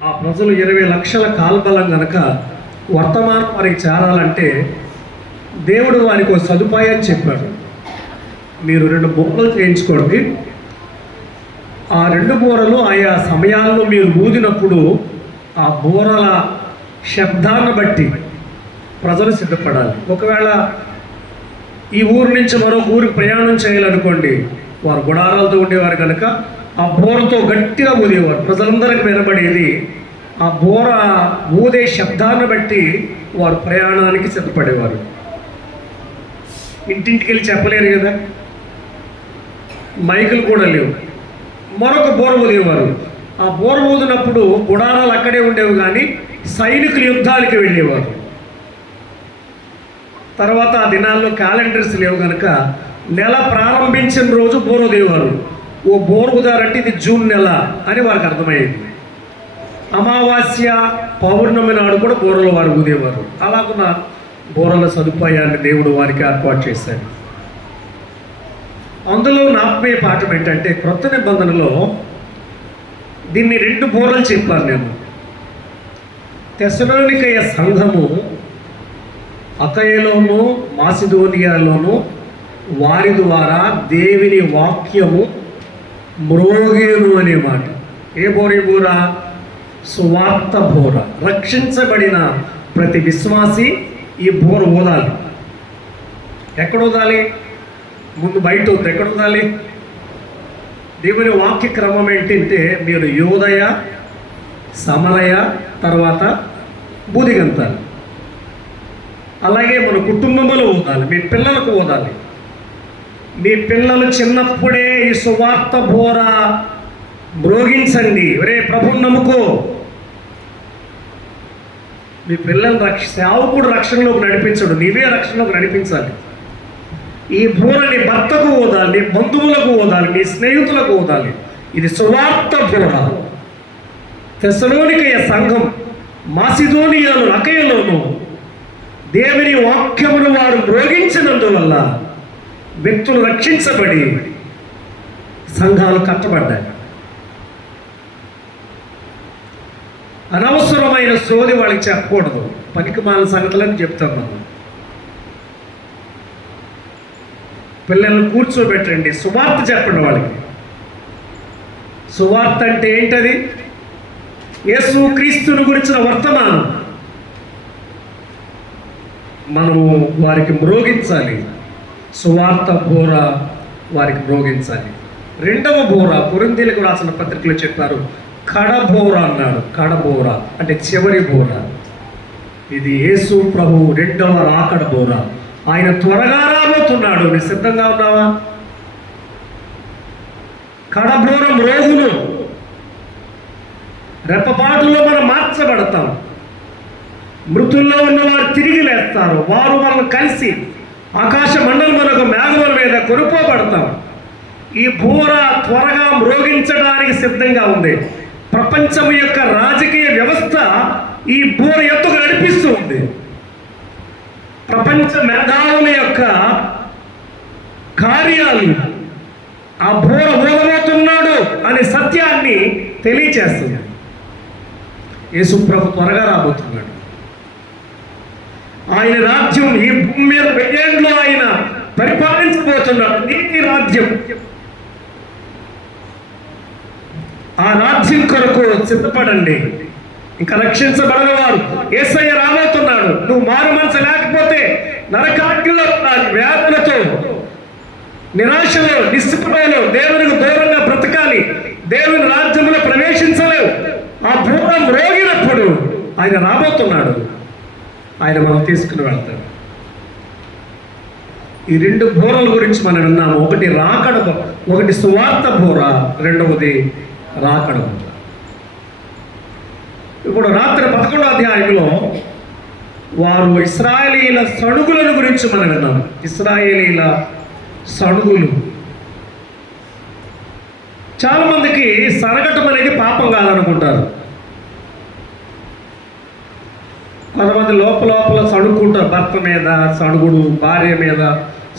ఆ ప్రజలు 20 లక్షల కాల్బలం గనక వర్తమానం వారికి చేరాలంటే దేవుడు వారికి ఒక సదుపాయం చెప్పాడు. మీరు 2 బూరలు చేయించుకోండి. ఆ 2 బూరలు ఆయా సమయాల్లో మీరు ఊదినప్పుడు ఆ బూరల శబ్దాన్ని బట్టి ప్రజలు సిద్ధపడాలి. ఒకవేళ ఈ ఊరు నుంచి మరొక ఊరికి ప్రయాణం చేయాలనుకోండి, వారు గుడారాలతో ఉండేవారు కనుక ఆ బోరతో గట్టిగా ఊదేవారు. ప్రజలందరికీ వినబడేది. ఆ బోర ఊదే శబ్దాన్ని బట్టి వారు ప్రయాణానికి సిద్ధపడేవారు. ఇంటింటికి వెళ్ళి చెప్పలేరు కదా, మైకులు కూడా లేవు. మరొక బోర ఊదేవారు. ఆ బోర ఊదినప్పుడు గుడారాలు అక్కడే ఉండేవి, కానీ సైనికులు యుద్ధానికి వెళ్ళేవారు. తర్వాత ఆ దినాల్లో క్యాలెండర్స్ లేవు కనుక నెల ప్రారంభించిన రోజు బోర ఊదేవారు. ఓ బోర ఊదారంటే ఇది జూన్ నెల అని వారికి అర్థమయ్యేది. అమావాస్య పౌర్ణమి నాడు కూడా బోరలు వారు ఊదేవారు. అలాగున్న బోరల సదుపాయాన్ని దేవుడు వారికి ఏర్పాటు చేశాడు. అందులో నాపే పాఠం ఏంటంటే, క్రొత్త నిబంధనలో దీన్ని 2 బోరలు చెప్పాను నేను. తెస్సలోనికయ సంఘము అకయలోను మాసిదోనియాలోను వారి ద్వారా దేవుని వాక్యము మ్రోగేను అనే మాట. ఏ బోర? సువార్త బోర. రక్షించబడిన ప్రతి విశ్వాసి ఈ బోర ఊదాలి. ఎక్కడ ఊదాలి? ముందు బయట వద్దు. ఎక్కడ ఊదాలి? దేవుని వాక్య క్రమం ఏంటంటే, మీరు యోదయ, సమరయ, తర్వాత బూదిగంతాలి. అలాగే మన కుటుంబంలో ఊదాలి. మీ పిల్లలకు ఊదాలి. మీ పిల్లలు చిన్నప్పుడే ఈ సువార్త బోర మ్రోగించండి. ఒరే ప్రభువుని నమ్ముకో. మీ పిల్లలు సేవకుడు రక్షణలోకి నడిపించడు, నీవే రక్షణలోకి నడిపించాలి. ఈ బోరని భర్తకు ఊదాలి, బంధువులకు ఊదాలి, మీ స్నేహితులకు ఊదాలి. ఇది సువార్త బోర. తెస్సలోనికయ సంఘం మాసిదోనియాలో అకయలోను దేవుని వాక్యమును వారు మ్రోగించినందువల్ల వ్యక్తులు రక్షించబడి సంఘాలు కట్టబడ్డాయి. అనవసరమైన సోది వాళ్ళకి చెప్పకూడదు. పనికిమాలిన సంగతులని చెప్తాను. పిల్లల్ని కూర్చోబెట్టండి, సువార్త చెప్పండి వాళ్ళకి. సువార్త అంటే ఏంటది? యేసు క్రీస్తుని గురించిన వర్తమానం మనము వారికి మ్రోగించాలి. సువార్త బోర వారికి మ్రోగించాలి. 2వ బోర కొరింథీయులకు రాసిన పత్రికలో చెప్పారు, కడబోర అన్నాడు. కడబోర అంటే చివరి బోర. ఇది యేసు ప్రభు 2వ రాకడ బోర. ఆయన త్వరగా రాబోతున్నాడు. నీ సిద్ధంగా ఉన్నావా? కడబోర మ్రోగును. రెప్పపాటులో మనం మార్చబడతాం. మృతుల్లో ఉన్నవారు తిరిగి లేస్తారు. వారు మనం కలిసి ఆకాశ మండలమునకు మేఘముల మీద కొనుక్కోబడతాం. ఈ బోర త్వరగా మ్రోగించడానికి సిద్ధంగా ఉంది. ప్రపంచం యొక్క రాజకీయ వ్యవస్థ ఈ బోర ఎత్తుకు నడిపిస్తూ ఉంది. ప్రపంచ మేధావుల యొక్క కార్యాలు ఆ బోర ఊదబోతున్నాడు అనే సత్యాన్ని తెలియచేస్తుంది. యేసు ప్రభు త్వరగా రాబోతున్నాడు. ఆయన రాజ్యం ఈ భూమి మీద 1000 ఏళ్ళు ఆయన పరిపాలించబోతున్నాడు. నీతి రాజ్యం. ఆ రాజ్యం కొరకు సిద్ధపడండి. ఇంకా రక్షించబడని వారు, యేసయ్య రాబోతున్నాడు. నువ్వు మారు మనసు లేకపోతే నరకాగ్నిలో వ్యాధులతో, నిరాశలో, నిస్పృహలో దేవునికి దూరంగా బ్రతకాలి. దేవుని రాజ్యంలో ప్రవేశించలేవు. ఆ బోర మ్రోగినప్పుడు ఆయన రాబోతున్నాడు. ఆయన మనం తీసుకుని వెళ్తాడు. ఈ 2 బోరల గురించి మనం విన్నాము. ఒకటి రాకడ, ఒకటి సువార్త బోర, 2వది రాకడ బోర. ఇప్పుడు రాత్రి 11వ అధ్యాయంలో వారు ఇశ్రాయేలీల సడుగులను గురించి మనం విన్నాము. ఇశ్రాయేలీల సడుగులు. చాలామందికి సరగటం అనేది పాపం కాదనుకుంటారు. కొంతమంది లోపల సణుక్కుంటారు. భర్త మీద సణుగుడు, భార్య మీద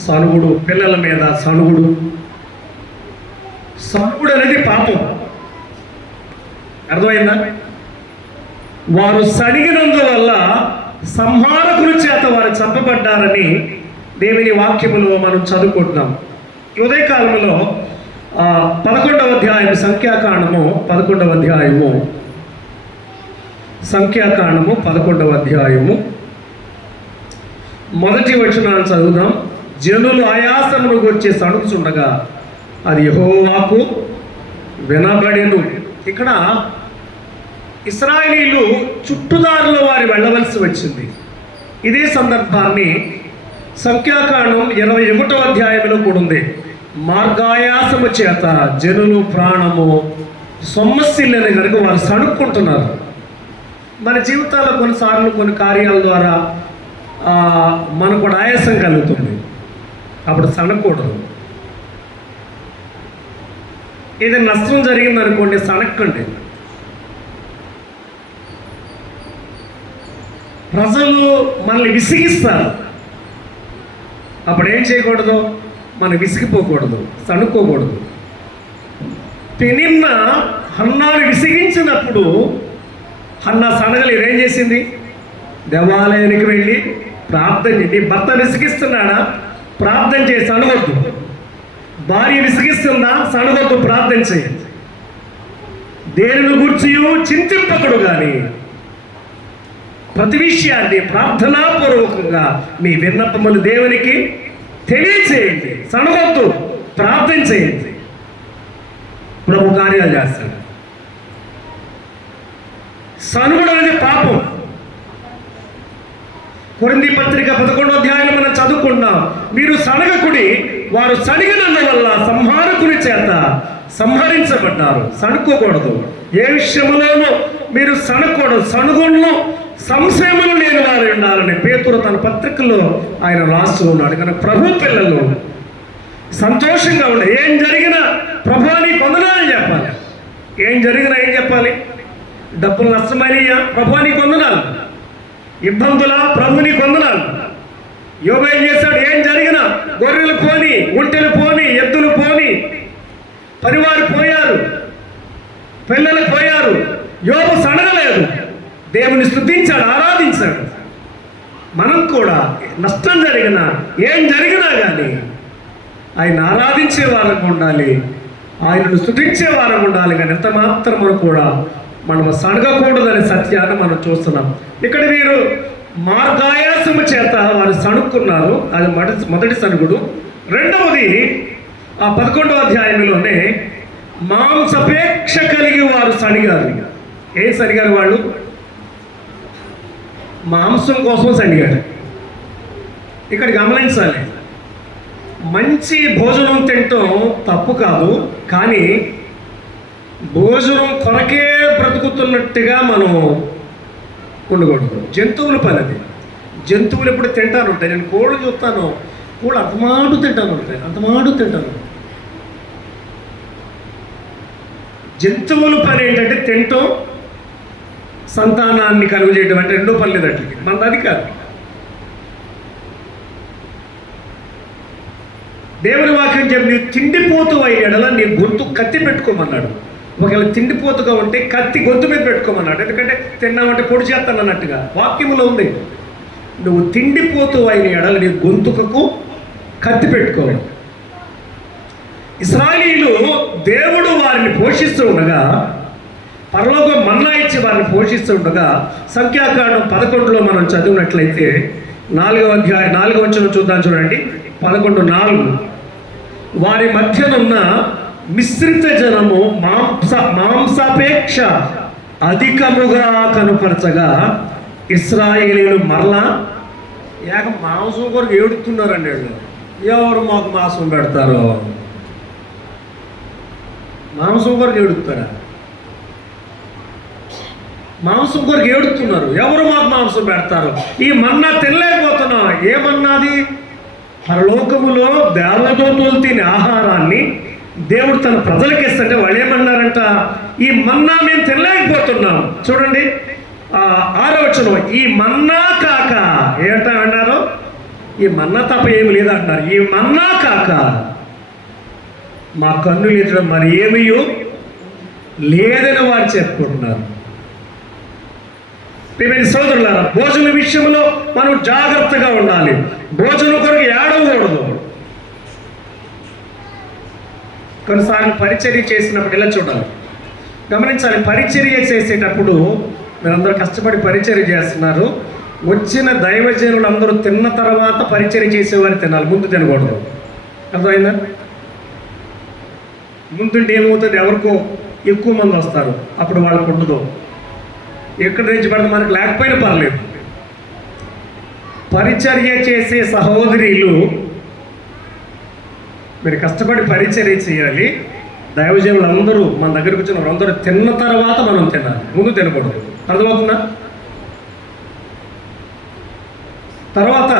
సణుగుడు, పిల్లల మీద సణుగుడు. సణుగుడు అనేది పాపం. అర్థమైందా? వారు సడిగినందువల్ల సంహారకుల చేత వారు చంపబడ్డారని దేవుని వాక్యములో మనం చదువుకుంటున్నాం. ఉదయకాలంలో 11వ అధ్యాయం సంఖ్యాకాండము 11వ అధ్యాయము మొదటి వచనాన్ని చదువుదాం. జనులు ఆయాసమును గురించి సణుగుచుండగా అది యెహోవాకు వినబడెను. ఇక్కడ ఇశ్రాయేలీలు చుట్టుదారులో వారు వెళ్ళవలసి వచ్చింది. ఇదే సందర్భాన్ని సంఖ్యాకాండం 21వ అధ్యాయంలో కూడా ఉంది. మార్గాయాసము చేత జనులు ప్రాణము సొమ్మసిల్లని కనుక వారు సణుక్కుంటున్నారు. మన జీవితాల్లో కొన్నిసార్లు కొన్ని కార్యాల ద్వారా మనకు కూడా ఆయాసం కలుగుతుంది. అప్పుడు సనకూడదు. ఏదైనా నష్టం జరిగిందనుకోండి, సనక్కండి. ప్రజలు మనల్ని విసిగిస్తారు. అప్పుడు ఏం చేయకూడదు? మనం విసిగిపోకూడదు, సణుక్కోకూడదు. పెనిన్న హన్నాను విసిగించినప్పుడు హన్నా సనగలేదు. ఏం చేసింది? దేవాలయానికి వెళ్ళి ప్రార్థన చేసి, భర్త విసిగిస్తున్నాడా? ప్రార్థన చేసి సనగొద్దు. భార్య విసిగిస్తుందా? సనగొద్దు, ప్రార్థన చేయండి. దేనిని గూర్చి చింతింపకుడు కానీ ప్రతి విషయాన్ని ప్రార్థనాపూర్వకంగా మీ విన్నపములు దేవునికి తెలియచేయండి. సనగొద్దు, ప్రార్థన చేయండి. ప్రభు కార్యాలు చేస్తాడు. సనుగుడు అనేది పాపం. కొరింథీ పత్రిక 11వ అధ్యాయంలో మనం చదువుకున్నాం. మీరు సనగకుడి, వారు సనిగినందువల్ల సంహారకుని చేత సంహరించబడ్డారు. సణుక్కోకూడదు. ఏ విషయంలోనూ మీరు సనకూడదు. సనుగుళ్ళు సంశయములు లేని వారు ఉండాలని పేతురు తన పత్రికలో ఆయన రాస్తూ ఉన్నాడు. కనుక ప్రభు పిల్లలు సంతోషంగా ఉండాలి. ఏం జరిగినా ప్రభువాని వందనాలు చెప్పాలి. ఏం జరిగినా ఏం చెప్పాలి? డబ్బులు నష్టమైనయ్యా, ప్రభువాని వందనాలు. ఇబ్బందుల, ప్రభుని వందనాలు. యోబు ఏం చేశాడు? ఏం జరిగినా గొర్రెలు పోని, ఒంటెలు పోని, ఎద్దులు పోని, పరివారు పోయారు, పిల్లలు పోయారు, యోబు సడగలేదు. దేవుని స్తుతించాడు, ఆరాధించాడు. మనం కూడా నష్టం జరిగినా, ఏం జరిగినా కానీ ఆయన ఆరాధించే వారంగా ఉండాలి, ఆయనను స్తుతించే వారంగా ఉండాలి. కానీ ఎంత మాత్రము కూడా మనం సణగకూడదనే సత్యాన్ని మనం చూస్తున్నాం. ఇక్కడ వీరు మార్గాయాసము చేత వారు సణుక్కున్నారు. అది మొదటి సణుగుడు. రెండవది 11వ అధ్యాయంలోనే మాంసపేక్ష కలిగి వారు సణిగారు. ఏం సణిగారు? వాళ్ళు మాంసం కోసం సణిగారు. ఇక్కడ గమనించాలి, మంచి భోజనం తినటం తప్పు కాదు, కానీ భోజనం కొరకే బ్రతుకుతున్నట్టుగా మనం ఉండకూడదు. జంతువుల పని అది. జంతువులు ఎప్పుడు తింటాను ఉంటాయి. నేను కోళ్ళు చూస్తాను, కోళ్ళు అంతమాటు తింటాను ఉంటాయి, అంతమాటు తింటాను. జంతువుల పని ఏంటంటే తింటాం, సంతానాన్ని కలుగు చేయడం, అంటే రెండో పని లేదు అట్లకి. మనది అది కాదు. దేవుని వాక్యం చెప్పి నీ తిండిపోతూ అయ్యాడలా నీ గొంతు కత్తి పెట్టుకోమన్నాడు. ఒకవేళ తిండిపోతుగా ఉంటే కత్తి గొంతు మీద పెట్టుకోమన్నాడు. ఎందుకంటే తిన్నామంటే పొడి చేస్తాను అన్నట్టుగా వాక్యంలో ఉంది. నువ్వు తిండిపోతూ అయిన ఎడల నీ గొంతుకకు కత్తి పెట్టుకోవాలి. ఇశ్రాయేలీయులు దేవుడు వారిని పోషిస్తూ ఉండగా, పరలోకం మన్నా ఇచ్చి వారిని పోషిస్తూ ఉండగా, సంఖ్యాకాండం 11లో మనం చదివినట్లయితే 4వ అధ్యాయం 4వ వచనం చూద్దాం. చూడండి, 11:4. వారి మధ్యనున్న మిశ్రిత జనము మాంసాపేక్ష అధికముగా కనుపరచగా ఇశ్రాయేలీయులు మరలా మాంసం కొరకు ఏడుతున్నారండి. వాళ్ళు ఎవరు మాకు మాంసం పెడతారో? మాంసం కొరకు ఏడుస్తారా? మాంసం కొరకు ఏడుతున్నారు. ఎవరు మాకు మాంసం పెడతారు? ఈ మన్నా తినలేకపోతున్నాం. ఏమన్నాది? పరలోకములో దేవదూతలు తినే ఆహారాన్ని దేవుడు తన ప్రజలకు ఇస్తుంటే వాళ్ళు ఏమన్నారంట? ఈ మన్నా మేము తినలేకపోతున్నాం. చూడండి 6వ వచనం, ఈ మన్నా కాక ఏంటా అన్నారు? ఈ మన్నా తప్ప ఏమి లేదంటున్నారు. ఈ మన్నా కాక మా కన్నులు ఎదుట మరి ఏమీ లేదని వారు చెప్పుకుంటున్నారు. ప్రియమైన సోదరులారా, భోజన విషయంలో మనం జాగ్రత్తగా ఉండాలి. భోజనం కొరకు ఏడవకూడదు. కొన్నిసార్లు పరిచర్య చేసినప్పుడు ఇలా చూడాలి, గమనించాలి. పరిచర్య చేసేటప్పుడు మీరందరూ కష్టపడి పరిచర్య చేస్తున్నారు. వచ్చిన దైవజనులు అందరూ తిన్న తర్వాత పరిచర్య చేసేవారు తినాలి, ముందు తినకూడదు. అర్థమైందా? ముందుంటే ఏమవుతుంది, ఎవరికో ఎక్కువ మంది వస్తారు, అప్పుడు వాళ్ళకు ఉండదు. ఎక్కడి నుంచి పడితే మనకు లేకపోయినా పర్లేదు. పరిచర్య చేసే సహోదరులు మీరు కష్టపడి పరిచర్య చేయాలి. దైవజనులు అందరూ మన దగ్గరకు వచ్చిన వాళ్ళందరూ తిన్న తర్వాత మనం తినాలి, ముందు తినకూడదు. అర్థమవుతుందా? తర్వాత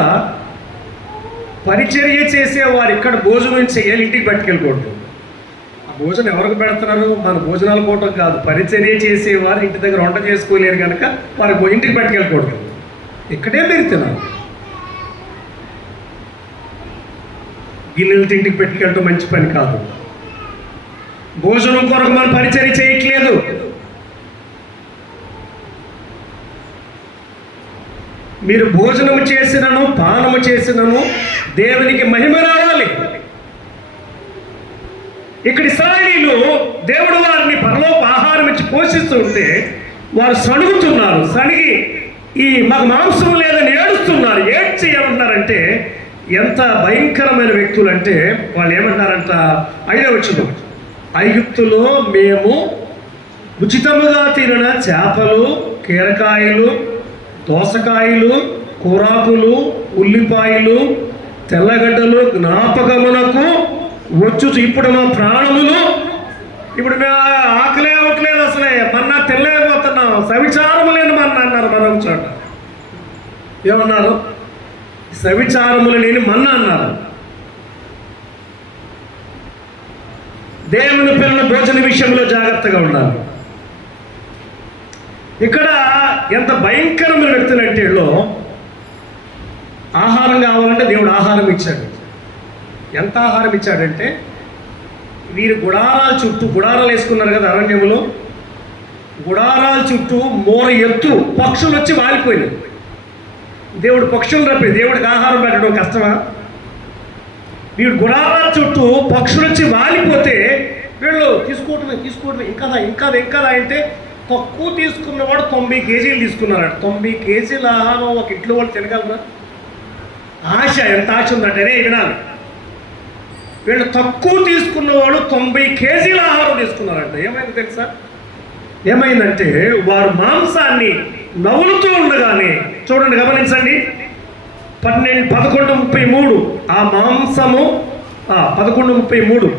పరిచర్య చేసే వారు ఇక్కడ భోజనం చేయాలి, ఇంటికి పట్టుకెళ్ళకూడదు. ఆ భోజనం ఎవరికి పెడుతున్నారు? మన భోజనాలు పోవటం కాదు. పరిచర్య చేసేవారు ఇంటి దగ్గర వంట చేసుకోలేరు కనుక వారికి ఇంటికి పట్టుకెళ్ళకూడదు, ఇక్కడే మీరు తినాలి. గిన్నెలు ఇంటికి పెట్టుకెళ్ళటం మంచి పని కాదు. భోజనం కొరకు మనం పరిచర్య చేయట్లేదు. మీరు భోజనము చేసినను పానము చేసినను దేవునికి మహిమ రావాలి. ఇక్కడ ఇశ్రాయేలీయులు దేవుడు వారిని పరలోక ఆహారం ఇచ్చి పోషిస్తూ ఉంటే వారు సణుగుతున్నారు. సణిగి మాకు మాంసం లేదని ఏడుస్తున్నారు. ఏడ్చి ఏమంటున్నారంటే, ఎంత భయంకరమైన వ్యక్తులు అంటే వాళ్ళు ఏమంటారంట, 5వ వచనం, ఐగుప్తులో మేము ఉచితముగా తినిన చేపలు, కీరకాయలు, దోసకాయలు, కూరాకులు, ఉల్లిపాయలు, తెల్లగడ్డలు జ్ఞాపకమునకు వచ్చు. ఇప్పుడు మా ప్రాణములు, ఇప్పుడు మేము ఆకలే అవ్వట్లేదు, అసలే మన్నా తినలేకపోతున్నాం, సవిచారము లేని మన్నా అన్నారు. మరొక చోట ఏమన్నారు? సవిచారములు లేని మన్నా అన్నారు. దేవుని పిల్లల భోజన విషయంలో జాగ్రత్తగా ఉండాలి. ఇక్కడ ఎంత భయంకరమైన వ్యక్తులు అంటే, ఆహారం కావాలంటే దేవుడు ఆహారం ఇచ్చాడు. ఎంత ఆహారం ఇచ్చాడంటే, వీరు గుడారాల చుట్టూ, గుడారాలు వేసుకున్నారు కదా అరణ్యములో, గుడారాల చుట్టూ మోర ఎత్తు పక్షులు వచ్చి వాలిపోయినాయి. దేవుడు పక్షులు రప్పి దేవుడికి ఆహారం పెట్టడం కష్టమా? వీడు గుడారాల చుట్టూ పక్షులు వచ్చి వాలిపోతే వీళ్ళు తీసుకోవటమే ఇంకా అంటే తక్కువ తీసుకున్నవాడు 90 కేజీలు తీసుకున్నాడు. 90 కేజీల ఆహారం ఒక ఇంట్లో వాళ్ళు తినగలరా? ఆశ ఎంత ఆశ ఉందంటే వినాలి. వీళ్ళు తక్కువ తీసుకున్నవాడు 90 కేజీల ఆహారం తీసుకున్నారంట. ఏమైంది తెలుసా? ఏమైందంటే వారు మాంసాన్ని నవ్వులుతూ ఉండగానే, చూడండి గమనించండి, 11:33 ఆ మాంసము 11:33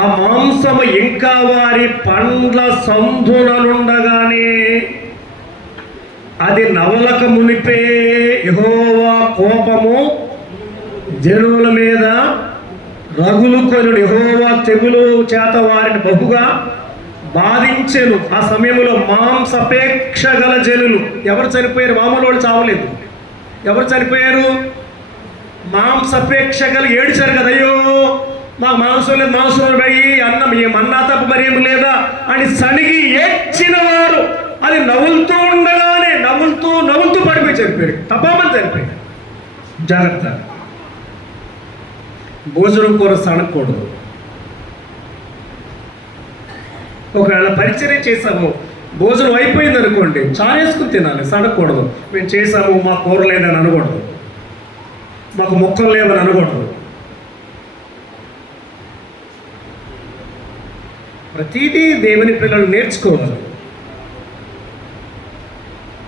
ఆ మాంసము ఇంకా వారి పండ్ల సంధునలుండగానే అది నవలక మునిపే యెహోవా కోపము జనుల మీద రగులుకొని యెహోవా తెగులు చేత వారిని బహుగా బాధించెను. ఆ సమయంలో మాంసపేక్ష గల జనులు, ఎవరు చనిపోయారు? మామూలు వాళ్ళు చావలేదు. ఎవరు చనిపోయారు? మాంసపేక్ష గల ఏడిచారు కదా, అయ్యో మాకు మాంసం లేదు, మాంసం పోయి అన్నం ఏమన్నా తప్ప మరేం లేదా అని సణిగి ఏడ్చిన వారు అది నవ్వులుతూ ఉండగానే నవ్వులుతూ పడిపోయి చనిపోయారు. తపామని చనిపోయారు. జాగ్రత్త, భోజనం కూర సనకూడదు. ఒకవేళ పరిచర్య చేసాము, భోజనం అయిపోయింది అనుకోండి, చారేసుకుని తినాలి, సనకూడదు. మేము చేసాము, మా కూర లేదని అనకూడదు, మాకు మొక్కలు లేవని అనకూడదు. ప్రతిదీ దేవుని పిల్లలు నేర్చుకోవాలి.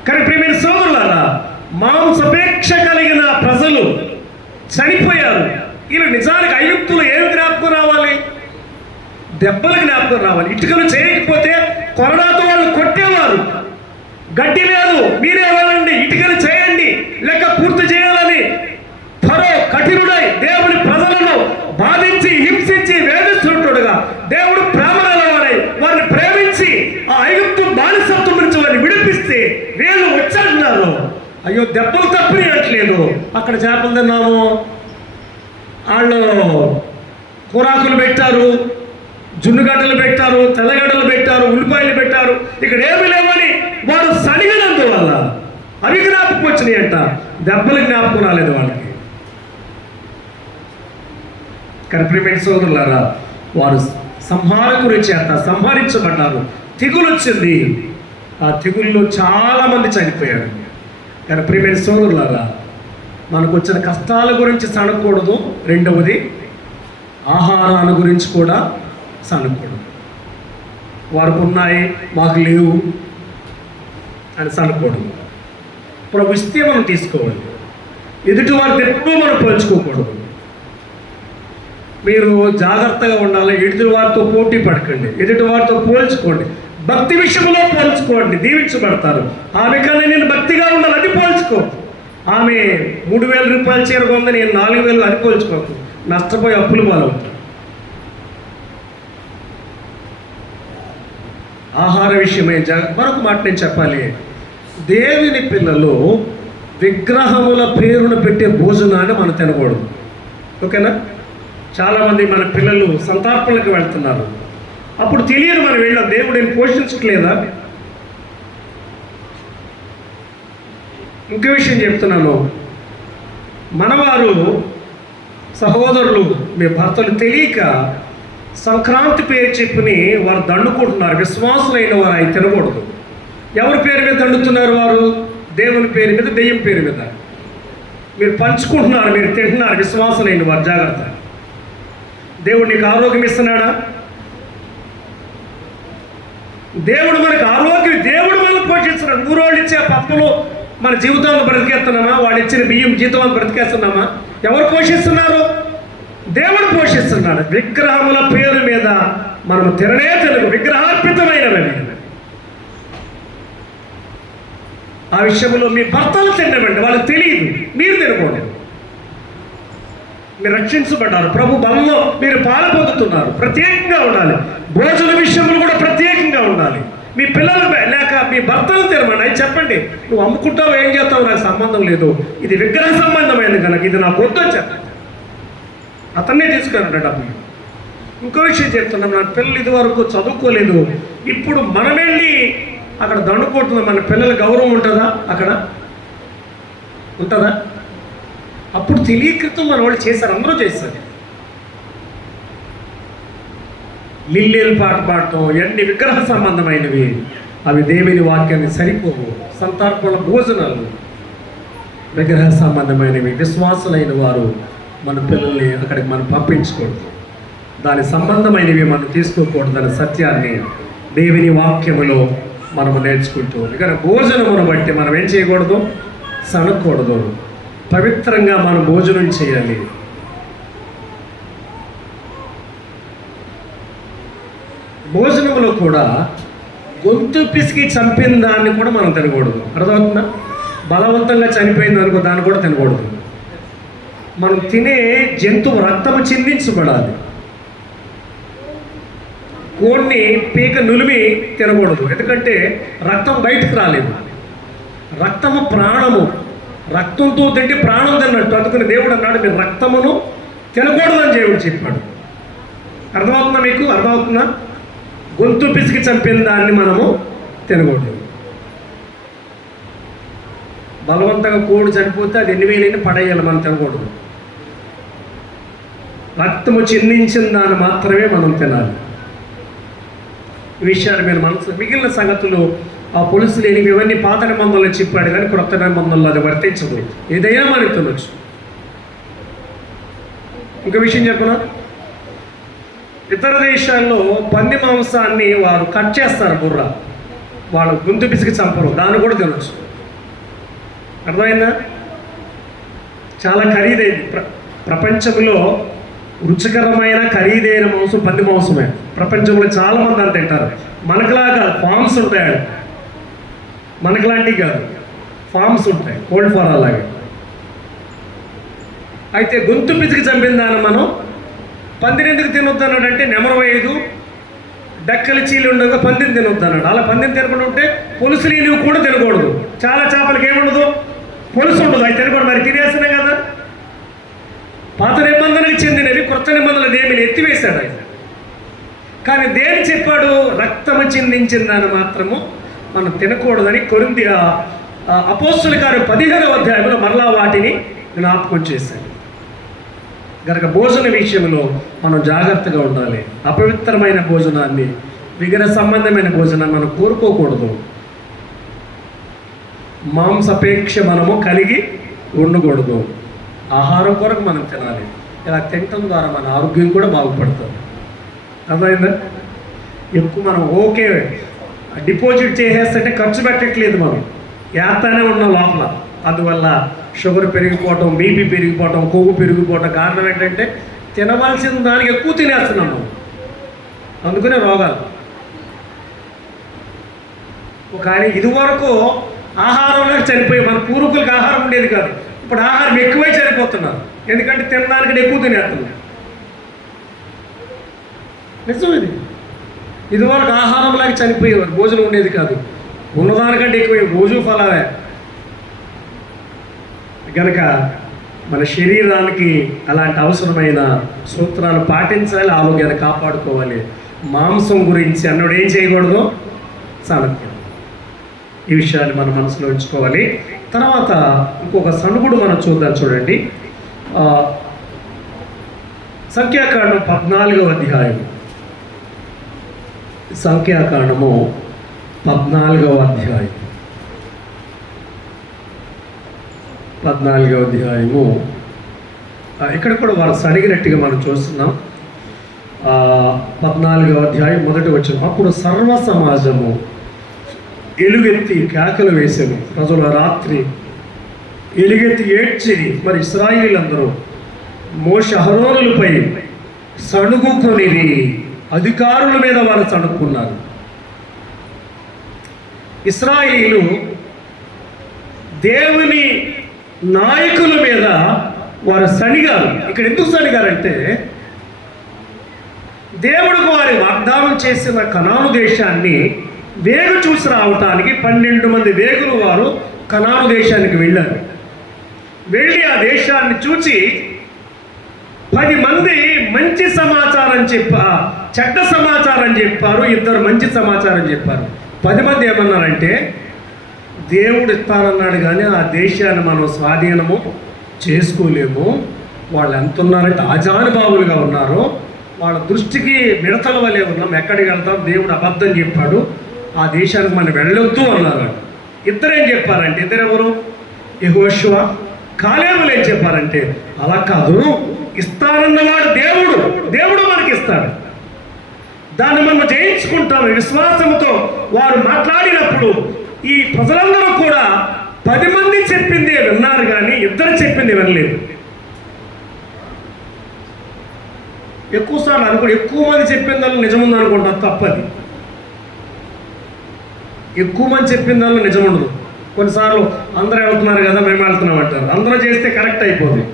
కానీ ప్రియమైన సోదరులారా, మాంసపేక్ష కలిగిన ప్రజలు చనిపోయారు. వీళ్ళు నిజానికి ఐగుప్తులు ఏమి జ్ఞాపకం రావాలి? దెబ్బలు జ్ఞాపకం రావాలి. ఇటుకలు చేయకపోతే కొరడాతో వాళ్ళు కొట్టేవారు. గడ్డి లేదు, మీరే వెళ్ళండి, ఇటుకలు చేయండి, లెక్క పూర్తి చేయాలని ఫరో కఠినుడై దేవుని ప్రజలను బాధించి హింసించి వేధిస్తుంటాడుగా, దేవుడు ప్రేమ గలవాడై వారిని ప్రేమించి ఆ ఐగుప్తు బానిసత్వం నుంచి వారిని విడిపిస్తే వీళ్ళు వచ్చేస్తున్నారు. అయ్యో దెబ్బలు తప్పినట్లేదు, అక్కడ చేపలు తిన్నాము, వాళ్ళు కూరాకులు పెట్టారు, జున్నుగడ్డలు పెట్టారు, తెల్లగడ్డలు పెట్టారు, ఉల్లిపాయలు పెట్టారు, ఇక్కడ ఏమి లేవని వారు సనిగ ఎందువల్ల? అవి జ్ఞాపకం వచ్చినాయి అంట, దెబ్బలు జ్ఞాపకం రాలేదు వాళ్ళకి. ప్రియమైన సోదరులారా, వారు సంహారకుడి చేత సంహరించబడ్డారు. తెగులు వచ్చింది, ఆ తెగుల్లో చాలామంది చనిపోయారు. కానీ ప్రియమైన సోదరులారా, మనకు వచ్చిన కష్టాల గురించి సనకూడదు. రెండవది, ఆహారాల గురించి కూడా సనకూడదు. వారికి ఉన్నాయి, మాకు లేవు అని సనకూడదు. ప్రభు ఇస్తే మనం తీసుకోవాలి. ఎదుటి వారితో ఎప్పుడూ మనం పోల్చుకోకూడదు. మీరు జాగ్రత్తగా ఉండాలి. ఎదుటి వారితో పోటీ పడకండి, ఎదుటి వారితో పోల్చుకోండి. భక్తి విషయంలో పోల్చుకోండి, దీవించబడతారు. ఆమె కన్నా నేను భక్తిగా ఉండాలి, అది పోల్చుకో. ఆమె 3,000 రూపాయల చీర కొంది, నేను 4,000, అది పోల్చుకోకు. నష్టపోయి అప్పులు పాలవుతారు. ఆహార విషయమే మరొక మాట నేను చెప్పాలి. దేవుని పిల్లలు విగ్రహముల పేరును పెట్టే భోజనాన్ని మనం తినకూడదు. ఓకేనా? చాలామంది మన పిల్లలు సంతార్పణలకు వెళ్తున్నారు. అప్పుడు తెలియదు మనం వెళ్ళాం, దేవుడు నేను పోషించట్లేదా? ఇంకో విషయం చెప్తున్నాను, మనవారు సహోదరులు, మీ భర్తలు తెలియక సంక్రాంతి పేరు చెప్పుని వారు దండుకుంటున్నారు. విశ్వాసులైన వారు అవి తినకూడదు. ఎవరి పేరు మీద దండుతున్నారు వారు? దేవుని పేరు మీద, దెయ్యం పేరు మీద. మీరు పంచుకుంటున్నారు, మీరు తింటున్నారు. విశ్వాసులైన వారు జాగ్రత్త. దేవుడు నీకు ఆరోగ్యం ఇస్తున్నాడా? దేవుడు మనకు ఆరోగ్యం, దేవుడు మనల్ని పోషిస్తున్నాడు. ఊరోళ్ళు ఇచ్చే పప్పులు మన జీవితాన్ని బ్రతికేస్తున్నామా? వాళ్ళు ఇచ్చిన బియ్యం జీవితాన్ని బ్రతికేస్తున్నామా? ఎవరు పోషిస్తున్నారు? దేవుడు పోషిస్తున్నాడు. విగ్రహముల పేరు మీద మనం తిననే తెలుగు, విగ్రహార్పితమైనవి. ఆ విషయంలో మీ భర్తలు తినమండి, వాళ్ళకి తెలియదు, మీరు తినకూడదు. మీరు రక్షించబడ్డారు, ప్రభు బలంలో మీరు పాలు పొందుతున్నారు. ప్రత్యేకంగా ఉండాలి. భోజన విషయంలో కూడా ప్రత్యేకంగా ఉండాలి. మీ పిల్లలు లేక మీ భర్తలు తినమండి, అది చెప్పండి. నువ్వు అమ్ముకుంటావు, ఏం చేస్తావు, నాకు సంబంధం లేదు, ఇది విగ్రహ సంబంధమైనది కనుక ఇది నాకు వద్దని చెప్పండి. అతన్నే తీసుకున్నాడు డబ్బులు. ఇంకో విషయం చెప్తున్నాం, నా పిల్లలు ఇదివరకు చదువుకోలేదు, ఇప్పుడు మనం వెళ్ళి అక్కడ దండుకుంటున్నాం. మన పిల్లల గౌరవం ఉంటుందా? అక్కడ ఉంటుందా? అప్పుడు తెలియకృతం మన వాళ్ళు చేశారు, అందరూ చేశారు. లిల్లేలు పాట పాడటం, ఇవన్నీ విగ్రహ సంబంధమైనవి. అవి దేవుని వాక్యాన్ని సరిపోవు. సంతార్పణ భోజనాలు విగ్రహ సంబంధమైనవి. విశ్వాసులైన వారు మన పిల్లల్ని అక్కడికి మనం పంపించకూడదు. దాని సంబంధమైనవి మనం తీసుకోకూడదు అనే సత్యాన్ని దేవుని వాక్యములో మనము నేర్చుకుంటూ ఇక భోజనమును బట్టి మనం ఏం చేయకూడదు? సనకూడదు. పవిత్రంగా మనం భోజనం చేయాలి. భోజనంలో కూడా గొంతు పిసికి చంపిన దాన్ని కూడా మనం తినకూడదు. అర్థమవుతుందా? బలవంతంగా చనిపోయింది అనుకో, దాన్ని కూడా తినకూడదు. మనం తినే జంతువు రక్తము చిందించబడాలి. కోడిని పీక నులిమి తినకూడదు, ఎందుకంటే రక్తం బయటకు రాలేదు. రక్తము ప్రాణము, రక్తంతో తింటే ప్రాణం తిన్నట్టు. అందుకని దేవుడు అన్నాడు, మీరు రక్తమును తినకూడదని దేవుడు చెప్పాడు. అర్థమవుతుందా మీకు? అర్థమవుతుందా? గొంతు పిసికి చంపిన దాన్ని మనము తినకూడదు. బలవంతంగా కోడి చనిపోతే అది 8,000 పడేయాలి, మనం తినకూడదు. రక్తము చిందించిన దాన్ని మాత్రమే మనం తినాలి. ఈ విషయాలు మీరు మనసు. మిగిలిన సంగతులు ఆ పులుసు లేనివి ఇవన్నీ పాత నిబంధనలు చెప్పాడు, కానీ కొత్త నిబంధనలు అది వర్తించదు. ఏదైనా మనకి తినొచ్చు. ఇంకో విషయం చెప్పనా, ఇతర దేశాల్లో పంది మాంసాన్ని వారు కట్ చేస్తారు, బుర్ర, వాళ్ళు గొంతు పిసికి చంపరు, దాన్ని కూడా తినొచ్చు. అర్థమైందా? చాలా ఖరీదైంది. ప్రపంచంలో రుచికరమైన ఖరీదైన మాంసం పంది మాంసమే. ప్రపంచంలో చాలామంది అంత తింటారు. మనకులాగా ఫామ్స్ ఉంటాయి, మనకులాంటివి కాదు, ఫామ్స్ ఉంటాయి, కోల్డ్ ఫార్ అలాగే. అయితే గొంతు పిసికి చంపిన దాన్ని మనం పందిని ఎందుకు తినొద్దు అన్నాడంటే, నెమరు వేయదు, డక్కలు చీలు ఉండగా పందిని తినొద్దు అన్నాడు. అలా పందిని తినకుండా ఉంటే పులుసు నీళ్ళు కూడా తినకూడదు. చాలా చేపలకి ఏముండదు, పులుసు ఉండదు, అవి తినకూడదు. మరి తినేస్తున్నాయి కదా. పాత నిబంధనలకు చెందినవి, కొత్త నిబంధనలు ఏమి ఎత్తివేశాడు ఆయన. కానీ దేని చెప్పాడు? రక్తము చిందించిన దాన్ని మాత్రము మనం తినకూడదని కొరింథీ అపోస్తలుల కార్యం 15వ అధ్యాయంలో మరలా వాటిని జ్ఞాపకం చేశాను. కనుక భోజన విషయంలో మనం జాగ్రత్తగా ఉండాలి. అపవిత్రమైన భోజనాన్ని, విగ్రహ సంబంధమైన భోజనాన్ని మనం కోరుకోకూడదు. మాంసాపేక్ష మనము కలిగి ఉండకూడదు. ఆహారం కొరకు మనం తినాలి. ఇలా తినటం ద్వారా మన ఆరోగ్యం కూడా బాగుపడుతుంది. అర్థమైందా? ఎక్కువ మనం ఓకే డిపాజిట్ చేసేస్తే ఖర్చు పెట్టట్లేదు, మనం వేస్తానే ఉన్నాం లోపల. అందువల్ల షుగర్ పెరిగిపోవటం, బీపీ పెరిగిపోవటం, కొవ్వు పెరిగిపోవటం కారణం ఏంటంటే తినవలసిన దానికి ఎక్కువ తినేస్తున్నాం మనం. అందుకనే రోగాలు. ఒక ఆయన ఇదివరకు ఆహారంలో చనిపోయి, మన పూర్వీకులకు ఆహారం ఉండేది కాదు, ఇప్పుడు ఆహారం ఎక్కువై చనిపోతున్నారు. ఎందుకంటే తినడానికి ఎక్కువ తినేస్తున్నారు. నిజం ఇది. ఇదివరకు ఆహారంలాగా చనిపోయేవారు, భోజనం ఉండేది కాదు. ఉన్నదానికంటే ఎక్కువ రోజు ఫలావే. కనుక మన శరీరానికి అలాంటి అవసరమైన సూత్రాలు పాటించాలి, ఆరోగ్యాన్ని కాపాడుకోవాలి. మాంసం గురించి అన్నోడు ఏం చేయకూడదు, సామర్థ్యం. ఈ విషయాన్ని మన మనసులో ఉంచుకోవాలి. తర్వాత ఇంకొక సణుగుడు మనం చూద్దాం. చూడండి, సంఖ్యాకాండం 14వ అధ్యాయం. సంఖ్యాకాండము 14వ అధ్యాయం. 14వ అధ్యాయము. ఇక్కడ కూడా వారు అడిగినట్టుగా మనం చూస్తున్నాం. 14వ అధ్యాయం మొదటి వచనం. అప్పుడు సర్వ సమాజము ఎలుగెత్తి కేకలు వేసాను. ప్రజల రాత్రి ఎలుగెత్తి ఏడ్చిరి. మరి ఇశ్రాయేలీయులందరూ మోషే అహరోనులపై సణుగుకొనిరి. అధికారుల మీద వారు సణుక్కున్నారు. ఇశ్రాయేలీయులు దేవుని నాయకుల మీద వారు సణిగారు. ఇక్కడ ఎందుకు సణిగారంటే, దేవుడికి వారి వాగ్దానం చేసిన కనాను దేశాన్ని వేగు చూసి రావటానికి 12 మంది వేగులు వారు కనాను దేశానికి వెళ్ళారు. వెళ్ళి ఆ దేశాన్ని చూచి 10 మంది మంచి సమాచారం చెడ్డ సమాచారం చెప్పారు. 2 మంచి సమాచారం చెప్పారు. 10 మంది ఏమన్నారంటే, దేవుడు ఇస్తానన్నాడు కానీ ఆ దేశాన్ని మనం స్వాధీనము చేసుకోలేము. వాళ్ళు ఎంత ఉన్నారంటే ఆజానుభావులుగా ఉన్నారు. వాళ్ళ దృష్టికి మిడతల వలె ఉన్నాం. ఎక్కడికి వెళ్తాం, దేవుడు అబద్ధం చెప్పాడు, ఆ దేశానికి మనం వెళ్ళొద్దు అన్నారు. 2 ఏం చెప్పారంటే, 2 ఎవరు, యెహోషువ కాలేబులు ఏం చెప్పారంటే, అలా కాదు, ఇస్తానన్నవాడు దేవుడు, దేవుడు మనకి ఇస్తాడు, దాన్ని మనం జయించుకుంటాం. విశ్వాసంతో వారు మాట్లాడినప్పుడు ఈ ప్రజలందరూ కూడా 10 మంది చెప్పిందే విన్నారు కానీ 2 చెప్పింది వినలేదు. ఎక్కువసార్లు అనుకోండి, ఎక్కువ మంది చెప్పిన దానిలో నిజముంది అనుకుంటా, తప్పది. ఎక్కువ మంది చెప్పిన దానిలో నిజం ఉండదు. కొన్నిసార్లు అందరూ వెళ్తున్నారు కదా మేము వెళ్తున్నాం అంటారు. అందరూ చేస్తే కరెక్ట్ అయిపోతుంది.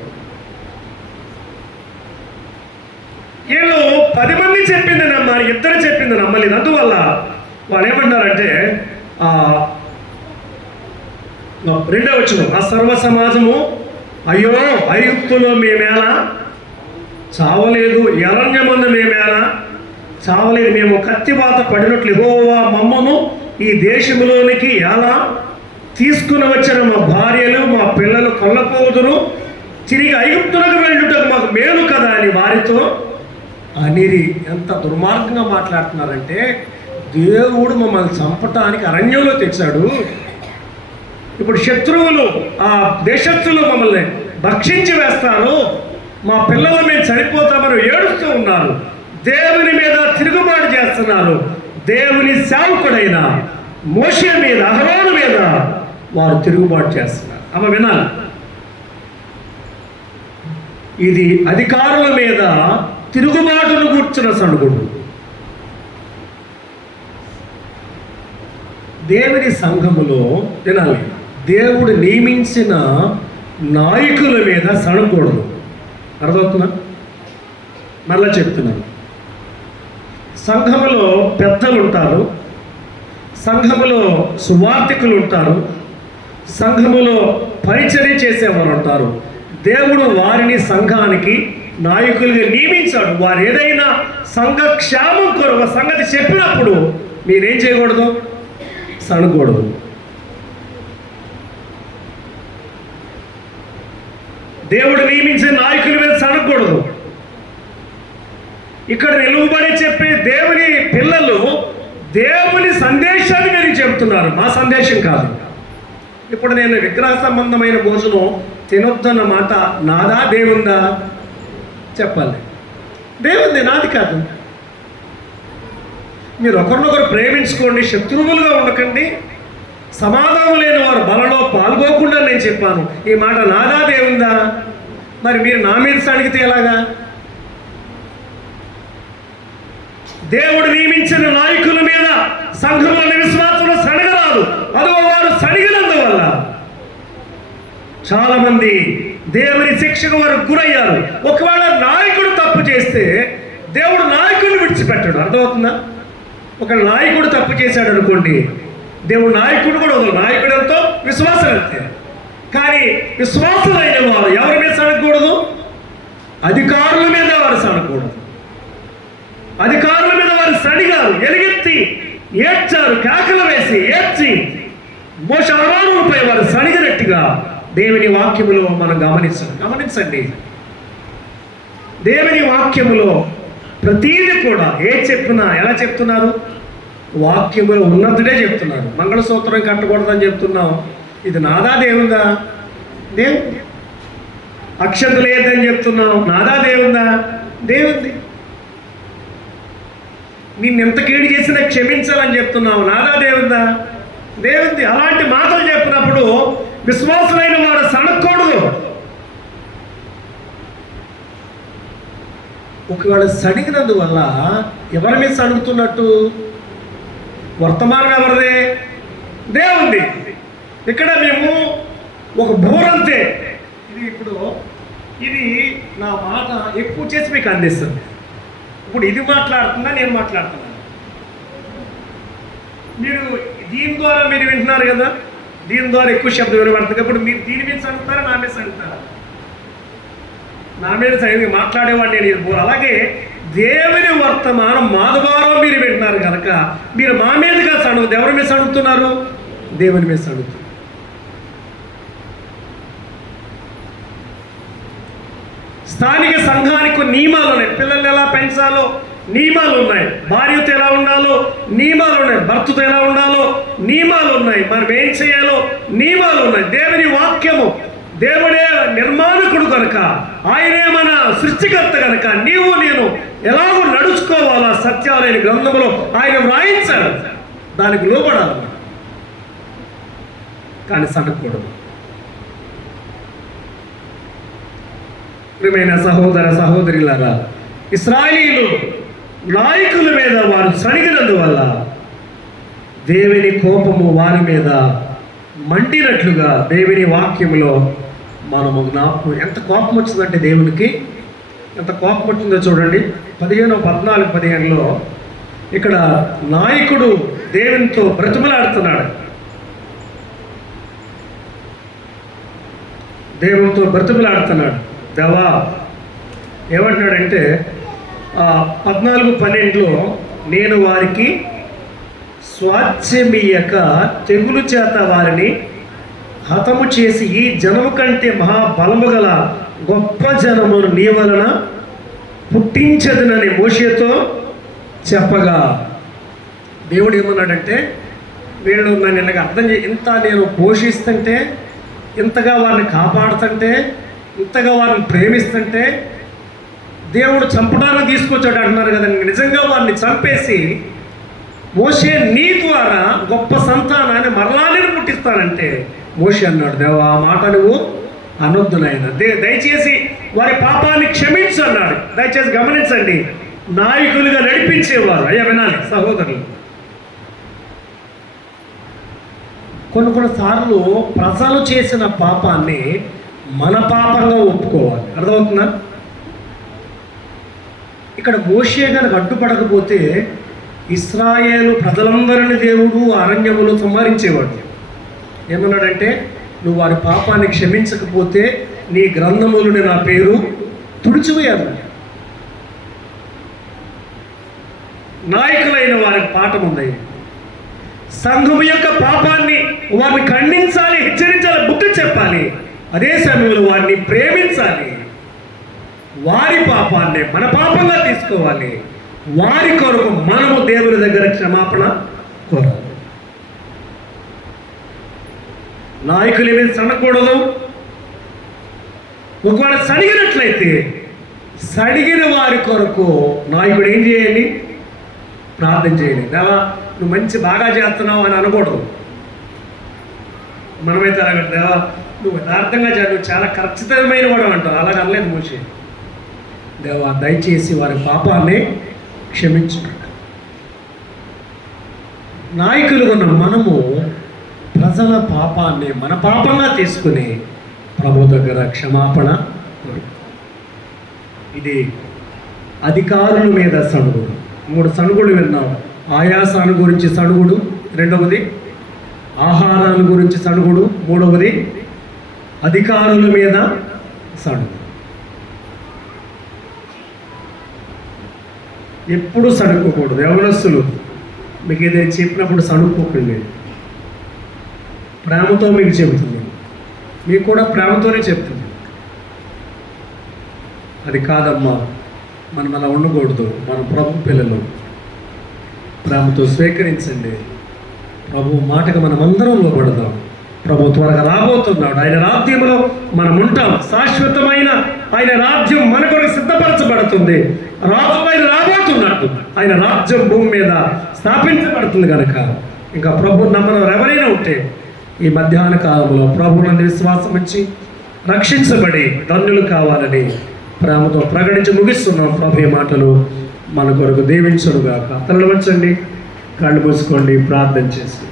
వీళ్ళు 10 మంది చెప్పింది నమ్మాలి, 2 చెప్పింది నమ్మలేదు. అందువల్ల వాళ్ళు ఏమంటారంటే, 2వ వచనం, ఆ సర్వ సమాజము అయ్యో ఐగుప్తులో మేమేలా చావలేదు, అరణ్యమందు మేమేలా చావలేదు, మేము కత్తివాత పడినట్లు యెహోవా మమ్మను ఈ దేశంలోనికి ఎలా తీసుకుని వచ్చిన మా భార్యలు మా పిల్లలు కొల్లపోదురు, తిరిగి ఐగుప్తులకు వెళ్ళుటకు మాకు మేలు కదా అని వారితో అనిరి. ఎంత దుర్మార్గంగా మాట్లాడుతున్నారంటే, దేవుడు మమ్మల్ని చంపటానికి అరణ్యంలో తెచ్చాడు, ఇప్పుడు శత్రువులు ఆ దేశస్థులు మమ్మల్ని భక్షించి వేస్తారు, మా పిల్లలు మేము చనిపోతామని ఏడుస్తూ ఉన్నారు, దేవుని మీద తిరుగుబాటు చేస్తున్నారు. దేవుని సేవకుడైన మోషే మీద, అహరోను మీద వారు తిరుగుబాటు చేస్తున్నారు. అమ్మ వినాలి, ఇది అధికారుల మీద తిరుగుబాటును కూర్చున్న సణుగుడు. దేవుని సంఘములో వినాలి, దేవుడు నియమించిన నాయకుల మీద సణకూడదు. అర్థమవుతుందా? మరలా చెప్తున్నాను, సంఘములో పెద్దలు ఉంటారు, సంఘములో సువార్థికులు ఉంటారు, సంఘములో పరిచర్య చేసేవారు ఉంటారు. దేవుడు వారిని సంఘానికి నాయకులుగా నియమించాడు. వారు ఏదైనా సంఘ క్షేమం కొరకు సంగతి చెప్పినప్పుడు మీరేం చేయకూడదు, సనగకూడదు. దేవుడు నియమించిన నాయకుల మీద సనగకూడదు. ఇక్కడ నిలువబడి చెప్పే దేవుని పిల్లలు దేవుని సందేశాన్ని మీరు చెబుతున్నారు, మా సందేశం కాదు. ఇప్పుడు నేను విగ్రహ సంబంధమైన భోజనం తినొద్దన్న మాట నాదా దేవుందా? చెప్పాలి. దేవుంది, నాది కాదు. మీరు ఒకరినొకరు ప్రేమించుకోండి, శత్రువులుగా ఉండకండి, సమాధానం లేని వారు బలలో పాల్గొకుండా నేను చెప్పాను. ఈ మాట నాదా దేవుందా? మరి మీరు నా మీద సణిగితే ఎలాగా? దేవుడు నియమించిన నాయకుల మీద సంఘంలోని విశ్వాసంలో సణగరాదు. అదో వారు సణిగినందువల్ల చాలా మంది దేవుని శిక్షకు వారు గురయ్యారు. ఒకవేళ నాయకుడు తప్పు చేస్తే దేవుడు నాయకుడిని విడిచిపెట్టాడు. అర్థమవుతుందా? ఒక నాయకుడు తప్పు చేశాడు అనుకోండి, దేవుడు నాయకుడు కూడా వదలడు. నాయకుడు ఎంతో విశ్వాసం అంతే. కానీ విశ్వాసులైన వారు ఎవరి మీద సనగకూడదు? అధికారుల మీద వారు సనగకూడదు. అధికారుల మీద వారు సడిగారు, ఎలుగెత్తి ఏడ్చారు, కేకలు వేసి ఏడ్చి మోషే అహరోనులపై వారు సడిగినట్టుగా దేవుని వాక్యములో మనం గమనించండి. దేవుని వాక్యములో ప్రతీది కూడా చెప్పినా ఎలా చెప్తున్నారు? వాక్యములో ఉన్నతుడే చెప్తున్నారు. మంగళసూత్రం కట్టకూడదని చెప్తున్నాం, ఇది నాదా దేవుందా? దేవుంది. అక్షంత లేదని చెప్తున్నాం, నాదా దేవుందా? దేవుంది. నిన్ను ఎంత కీడు చేసినా క్షమించాలని చెప్తున్నావు, నాదా దేవుందా? దేవుంది. అలాంటి మాటలు చెప్పినప్పుడు విశ్వాసులైన వారు సనగకూడదు. ఒకవేళ సడిగినందువల్ల ఎవరి మీద సడుగుతున్నట్టు? వర్తమానం ఎవరిదే? దేవుంది. ఇక్కడ మేము ఒక బోరంతే. ఇది నా మాట ఎక్కువ చేసి మీకు అందిస్తుంది. ఇప్పుడు ఇది మాట్లాడుతున్నా, నేను మాట్లాడుతున్నాను. మీరు దీని ద్వారా మీరు వింటున్నారు కదా, దీని ద్వారా ఎక్కువ శబ్దం వినబడుతుంది. ఇప్పుడు మీరు దీని మీద చదువుతారా, నా మీద చదువుతారా? నా మీద చదివి మాట్లాడేవాడిని నేను. ఇది అలాగే దేవుని వర్తమానం మా ద్వారా మీరు వింటున్నారు కనుక మీరు మా మీదుగా చదువుతుంది. ఎవరి మీద చదువుతున్నారు? దేవుని మీద చదువుతున్నారు. స్థానిక సంఘానికి కొన్ని నియమాలు ఉన్నాయి. పిల్లల్ని ఎలా పెంచాలో నియమాలు ఉన్నాయి. భార్యతో ఎలా ఉండాలో నియమాలు ఉన్నాయి. భర్తతో ఎలా ఉండాలో నియమాలు ఉన్నాయి. మనం ఏం చేయాలో నియమాలు ఉన్నాయి. దేవుని వాక్యము, దేవుడే నిర్మాణకుడు కనుక, ఆయనే మన సృష్టికర్త కనుక నీవు నేను ఎలాగో నడుచుకోవాలా సత్యాలైన గ్రంథములో ఆయన వ్రాయించాడు. దానికి లోబడాలన్నమాట. కానీ సనగకూడదు. ప్రియమైన సహోదర సహోదరులారా, ఇశ్రాయేలీయులు నాయకుల మీద వారు సణిగినందువల్ల దేవుని కోపము వారి మీద మండినట్లుగా దేవుని వాక్యములో మనము ఎంత కోపం వచ్చిందంటే దేవునికి ఎంత కోపం వచ్చిందో చూడండి. 14:15 ఇక్కడ నాయకుడు దేవునితో బ్రతిమలాడుతున్నాడు. దేవునితో బ్రతిమలాడుతున్నాడు. దేవా ఏమంటున్నాడంటే 14:12 నేను వారికి స్వాస్థ్యమియ్యక తెగులు చేత వారిని హతము చేసి ఈ జనము కంటే మహాబలము గల గొప్ప జనమును నీ వలన పుట్టించదునని మోషేతో చెప్పగా, దేవుడు ఏమన్నాడంటే, వీళ్ళు నన్ను ఇలాగ ఇంత నేను పోషిస్తుంటే, ఇంతగా వారిని కాపాడుతుంటే, ఇంతగా వారిని ప్రేమిస్తుంటే దేవుడు చంపడానికి తీసుకొచ్చాడు అంటున్నారు కదా. నిజంగా వారిని చంపేసి మోషే నీ ద్వారా గొప్ప సంతానాన్ని మరలా నేను పుట్టిస్తానంటే మోషే అన్నాడు, దేవా ఆ మాట నువ్వు అనొద్దు నాయన, దయచేసి వారి పాపాన్ని క్షమించు అన్నాడు. దయచేసి గమనించండి, నాయకులుగా నడిపించేవారు. అయ్యా వినాలి సహోదరులు, కొన్నిసార్లు ప్రజలు చేసిన పాపాన్ని మన పాపంగా ఒప్పుకోవాలి. అర్థమవుతుందా? ఇక్కడ మోషే కనుక అడ్డుపడకపోతే ఇశ్రాయేలు ప్రజలందరిని దేవుడు అరణ్యములో సంహరించేవాడు. ఏమన్నాడంటే, నువ్వు వారి పాపాన్ని క్షమించకపోతే నీ గ్రంథములని నా పేరు తుడిచివేయాలి. నాయకులైన వారికి పాఠం ఉంది. సంఘము యొక్క పాపాన్ని వారిని ఖండించాలి, హెచ్చరించాలి, బుద్ధి చెప్పాలి. అదే సమయంలో వారిని ప్రేమించాలి. వారి పాపాన్ని మన పాపంగా తీసుకోవాలి. వారి కొరకు మనము దేవుని దగ్గర క్షమాపణ కోరాలి. నాయకులు ఏమీ సనకూడదు. ఒకవేళ సడిగినట్లయితే సడిగిన వారి కొరకు నాయకుడు ఏం చేయాలి? ప్రార్థన చేయాలి. దేవా నువ్వు మంచి బాగా చేస్తున్నావు అని అనకూడదు. మనమైతే అలాగ దేవా నువ్వు యథార్థంగా నువ్వు చాలా ఖచ్చితమైన వాడు అంటావు. అలాగ అనలేదు మోషే. దేవా దయచేసి వారి పాపాన్ని క్షమించు. నాయకులు ఉన్న మనము ప్రజల పాపాన్ని మన పాపంగా తీసుకుని ప్రభు దగ్గర క్షమాపణ కోరు. ఇది అధికారుల మీద సణుగుడు. 3 సణుగుడు విన్నాం. ఆయాసాన్ని గురించి సణుగుడు, రెండవది ఆహారాల గురించి సణుగుడు, మూడవది అధికారుల మీద సణుగుడు. ఎప్పుడు సణుకోకూడదు. యవనస్తులు మీకు ఏదైనా చెప్పినప్పుడు సణుకోకండి. ప్రేమతో మీకు చెబుతుంది, మీకు కూడా ప్రేమతోనే చెప్తుంది. అది కాదమ్మా, మనం అలా ఉండకూడదు. మన ప్రభు పిల్లలు ప్రేమతో స్వీకరించండి. ప్రభు మాటకు మనం అందరం లోబడదాం. ప్రభు త్వరగా రాబోతున్నాడు. ఆయన రాజ్యంలో మనం ఉంటాం. శాశ్వతమైన ఆయన రాజ్యం మన కొరకు సిద్ధపరచబడుతుంది. రాజు ఆయన రాబోతున్నాడు. ఆయన రాజ్యం భూమి మీద స్థాపించబడుతుంది కనుక ఇంకా ప్రభు నమ్మడం ఎవరైనా ఉంటే ఈ మధ్యాహ్న కాలంలో ప్రభువునందు విశ్వాసం ఉంచి రక్షించబడి ధన్యులు కావాలని ప్రేమతో ప్రకటించి ముగిస్తున్నాం. ప్రభు ఈ మాటలు మన కొరకు దీవించునుగాక. తలలు వంచండి, కళ్ళు మూసుకోండి, ప్రార్థన చేసి